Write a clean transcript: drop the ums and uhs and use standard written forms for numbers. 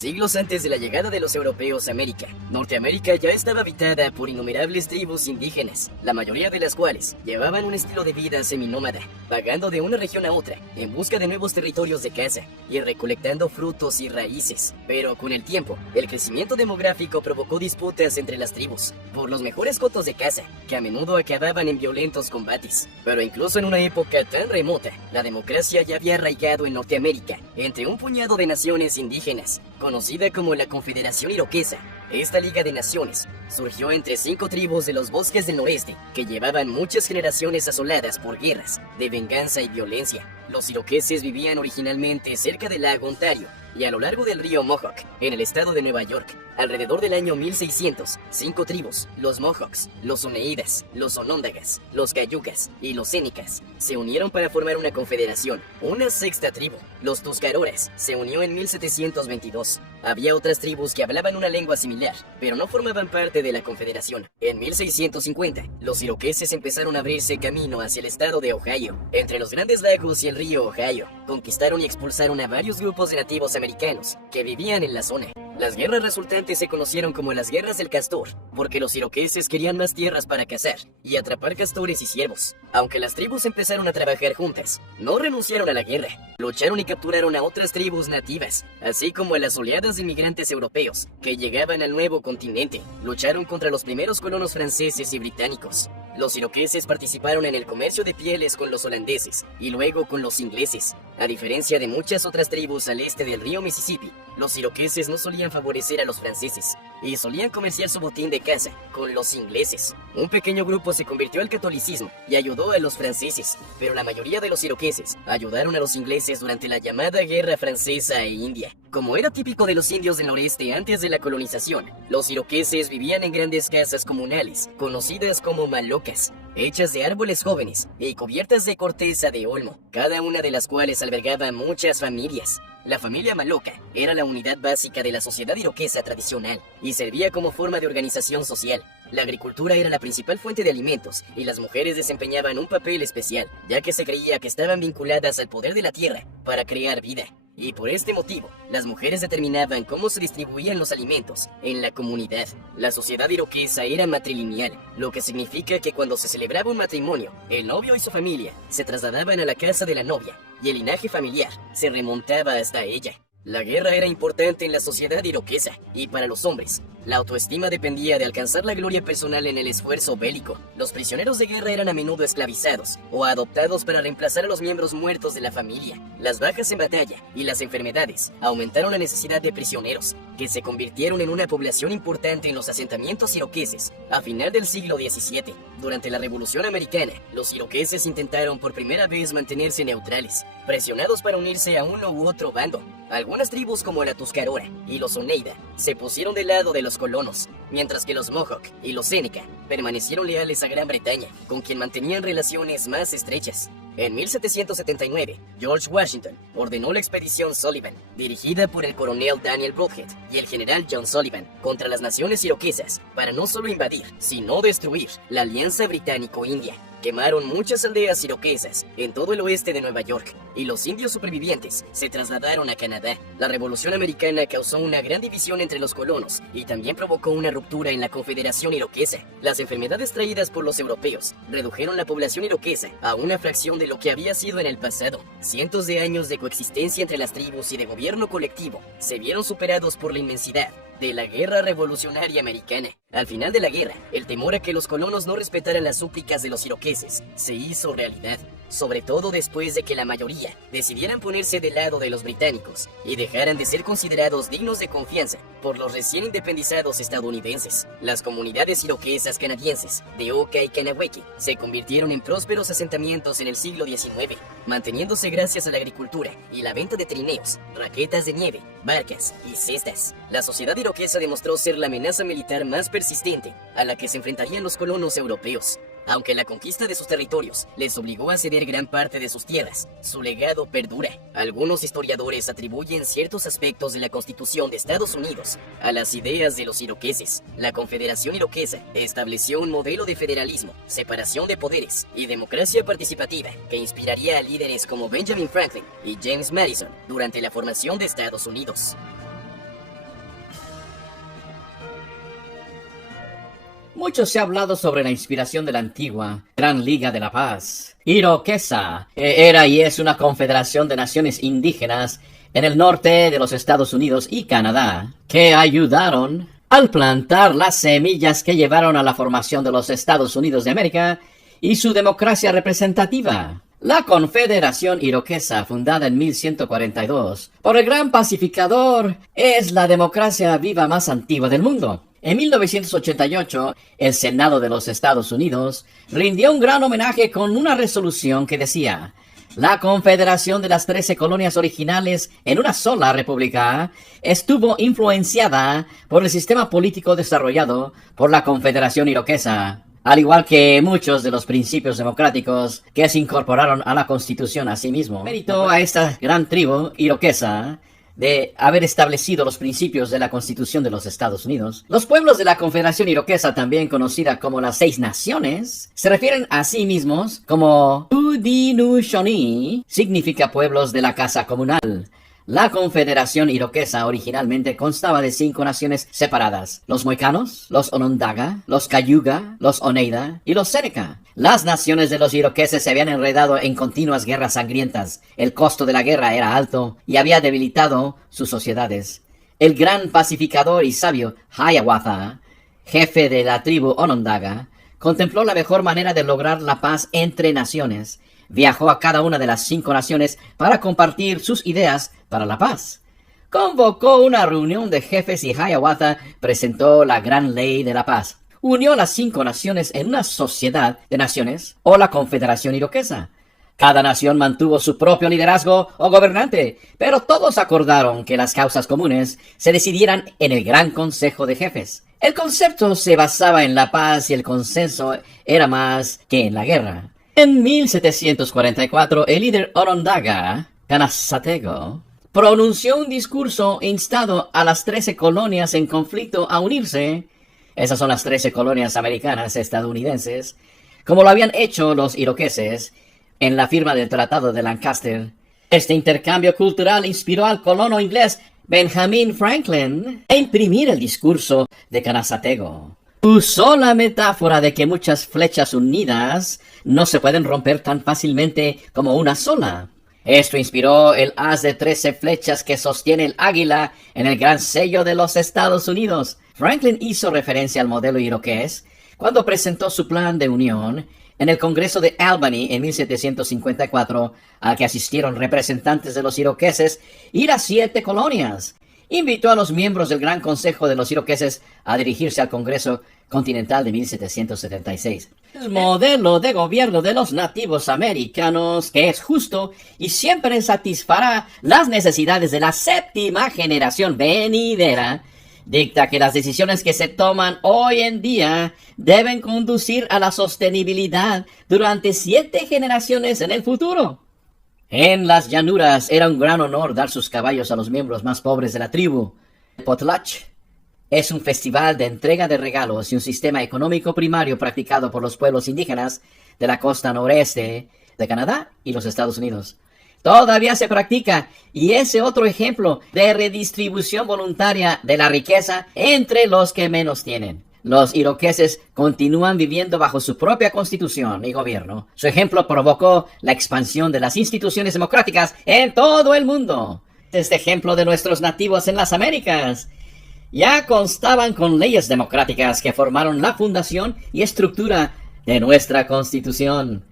Siglos antes de la llegada de los europeos a América, Norteamérica ya estaba habitada por innumerables tribus indígenas, la mayoría de las cuales llevaban un estilo de vida seminómada, vagando de una región a otra en busca de nuevos territorios de caza y recolectando frutos y raíces. Pero con el tiempo, el crecimiento demográfico provocó disputas entre las tribus por los mejores cotos de caza, que a menudo acababan en violentos combates. Pero incluso en una época tan remota, la democracia ya había arraigado en Norteamérica entre un puñado de naciones indígenas, conocida como la Confederación Iroquesa. Esta Liga de Naciones surgió entre 5 tribus de los bosques del noreste que llevaban muchas generaciones asoladas por guerras, de venganza y violencia. Los iroqueses vivían originalmente cerca del lago Ontario y a lo largo del río Mohawk, en el estado de Nueva York. Alrededor del año 1600, 5 tribus, los Mohawks, los Oneidas, los Onondagas, los Cayugas y los Sénicas, se unieron para formar una confederación. Una sexta tribu, los Tuscaroras, se unió en 1722. Había otras tribus que hablaban una lengua similar, pero no formaban parte de la confederación. En 1650, los iroqueses empezaron a abrirse camino hacia el estado de Ohio. Entre los grandes lagos y el río Ohio, conquistaron y expulsaron a varios grupos de nativos americanos que vivían en la zona. Las guerras resultantes se conocieron como las Guerras del Castor, porque los iroqueses querían más tierras para cazar y atrapar castores y ciervos. Aunque las tribus empezaron a trabajar juntas, no renunciaron a la guerra. Lucharon y capturaron a otras tribus nativas, así como a las oleadas de inmigrantes europeos que llegaban al nuevo continente. Lucharon contra los primeros colonos franceses y británicos. Los iroqueses participaron en el comercio de pieles con los holandeses y luego con los ingleses. A diferencia de muchas otras tribus al este del río Mississippi, los iroqueses no solían favorecer a los franceses y solían comerciar su botín de caza con los ingleses. Un pequeño grupo se convirtió al catolicismo y ayudó a los franceses, pero la mayoría de los iroqueses ayudaron a los ingleses durante la llamada Guerra Francesa e India. Como era típico de los indios del noreste antes de la colonización, los iroqueses vivían en grandes casas comunales, conocidas como malocas, hechas de árboles jóvenes y cubiertas de corteza de olmo, cada una de las cuales albergaba muchas familias. La familia maloca era la unidad básica de la sociedad iroquesa tradicional y servía como forma de organización social. La agricultura era la principal fuente de alimentos y las mujeres desempeñaban un papel especial, ya que se creía que estaban vinculadas al poder de la tierra para crear vida. Y por este motivo, las mujeres determinaban cómo se distribuían los alimentos en la comunidad. La sociedad iroquesa era matrilineal, lo que significa que cuando se celebraba un matrimonio, el novio y su familia se trasladaban a la casa de la novia, y el linaje familiar se remontaba hasta ella. La guerra era importante en la sociedad iroquesa, y para los hombres, la autoestima dependía de alcanzar la gloria personal en el esfuerzo bélico. Los prisioneros de guerra eran a menudo esclavizados o adoptados para reemplazar a los miembros muertos de la familia. Las bajas en batalla y las enfermedades aumentaron la necesidad de prisioneros, que se convirtieron en una población importante en los asentamientos iroqueses a final del siglo XVII. Durante la Revolución Americana, los iroqueses intentaron por primera vez mantenerse neutrales, presionados para unirse a uno u otro bando. Algunas tribus como la Tuscarora y los Oneida se pusieron del lado de los colonos, mientras que los Mohawk y los Seneca permanecieron leales a Gran Bretaña, con quien mantenían relaciones más estrechas. En 1779, George Washington ordenó la expedición Sullivan, dirigida por el coronel Daniel Brodhead y el general John Sullivan, contra las naciones iroquesas, para no solo invadir, sino destruir la alianza británico-india. Quemaron muchas aldeas iroquesas en todo el oeste de Nueva York, y los indios supervivientes se trasladaron a Canadá. La Revolución Americana causó una gran división entre los colonos y también provocó una ruptura en la Confederación Iroquesa. Las enfermedades traídas por los europeos redujeron la población iroquesa a una fracción de lo que había sido en el pasado. Cientos de años de coexistencia entre las tribus y de gobierno colectivo se vieron superados por la inmensidad de la Guerra Revolucionaria Americana. Al final de la guerra, el temor a que los colonos no respetaran las súplicas de los iroqueses se hizo realidad, sobre todo después de que la mayoría decidieran ponerse del lado de los británicos y dejaran de ser considerados dignos de confianza por los recién independizados estadounidenses. Las comunidades iroquesas canadienses de Oka y Kanawake se convirtieron en prósperos asentamientos en el siglo XIX, manteniéndose gracias a la agricultura y la venta de trineos, raquetas de nieve, barcas y cestas. La sociedad iroquesa demostró ser la amenaza militar más persistente a la que se enfrentarían los colonos europeos. Aunque la conquista de sus territorios les obligó a ceder gran parte de sus tierras, su legado perdura. Algunos historiadores atribuyen ciertos aspectos de la Constitución de Estados Unidos a las ideas de los iroqueses. La Confederación Iroquesa estableció un modelo de federalismo, separación de poderes y democracia participativa que inspiraría a líderes como Benjamin Franklin y James Madison durante la formación de Estados Unidos. Mucho se ha hablado sobre la inspiración de la antigua Gran Liga de la Paz Iroquesa, que era y es una confederación de naciones indígenas en el norte de los Estados Unidos y Canadá, que ayudaron al plantar las semillas que llevaron a la formación de los Estados Unidos de América y su democracia representativa. La Confederación Iroquesa, fundada en 1142 por el gran pacificador, es la democracia viva más antigua del mundo. En 1988, el Senado de los Estados Unidos rindió un gran homenaje con una resolución que decía: la confederación de las 13 colonias originales en una sola república estuvo influenciada por el sistema político desarrollado por la Confederación Iroquesa, al igual que muchos de los principios democráticos que se incorporaron a la Constitución a sí mismo. Mérito a esta gran tribu iroquesa de haber establecido los principios de la Constitución de los Estados Unidos. Los pueblos de la Confederación Iroquesa, también conocida como las 6 Naciones, se refieren a sí mismos como Haudenosaunee, significa pueblos de la casa comunal. La Confederación Iroquesa originalmente constaba de 5 naciones separadas: los Moicanos, los Onondaga, los Cayuga, los Oneida y los Seneca. Las naciones de los iroqueses se habían enredado en continuas guerras sangrientas. El costo de la guerra era alto y había debilitado sus sociedades. El gran pacificador y sabio Hiawatha, jefe de la tribu Onondaga, contempló la mejor manera de lograr la paz entre naciones. Viajó a cada una de las 5 naciones para compartir sus ideas para la paz. Convocó una reunión de jefes y Hiawatha presentó la Gran Ley de la Paz. Unió a las 5 naciones en una sociedad de naciones o la Confederación Iroquesa. Cada nación mantuvo su propio liderazgo o gobernante, pero todos acordaron que las causas comunes se decidieran en el Gran Consejo de Jefes. El concepto se basaba en la paz y el consenso era más que en la guerra. En 1744, el líder Onondaga, Canasatego, pronunció un discurso instando a las 13 colonias en conflicto a unirse. Esas son las 13 colonias americanas estadounidenses, como lo habían hecho los iroqueses en la firma del Tratado de Lancaster. Este intercambio cultural inspiró al colono inglés Benjamin Franklin a imprimir el discurso de Canasatego. Usó la metáfora de que muchas flechas unidas no se pueden romper tan fácilmente como una sola. Esto inspiró el haz de 13 flechas que sostiene el águila en el gran sello de los Estados Unidos. Franklin hizo referencia al modelo iroqués cuando presentó su plan de unión en el Congreso de Albany en 1754, al que asistieron representantes de los iroqueses y las 7 colonias. Invitó a los miembros del Gran Consejo de los Iroqueses a dirigirse al Congreso Continental de 1776. El modelo de gobierno de los nativos americanos, que es justo y siempre satisfará las necesidades de la 7ª generación venidera, dicta que las decisiones que se toman hoy en día deben conducir a la sostenibilidad durante 7 generaciones en el futuro. En las llanuras era un gran honor dar sus caballos a los miembros más pobres de la tribu. El Potlatch es un festival de entrega de regalos y un sistema económico primario practicado por los pueblos indígenas de la costa noreste de Canadá y los Estados Unidos. Todavía se practica y es otro ejemplo de redistribución voluntaria de la riqueza entre los que menos tienen. Los iroqueses continúan viviendo bajo su propia constitución y gobierno. Su ejemplo provocó la expansión de las instituciones democráticas en todo el mundo. Este ejemplo de nuestros nativos en las Américas ya constaban con leyes democráticas que formaron la fundación y estructura de nuestra constitución.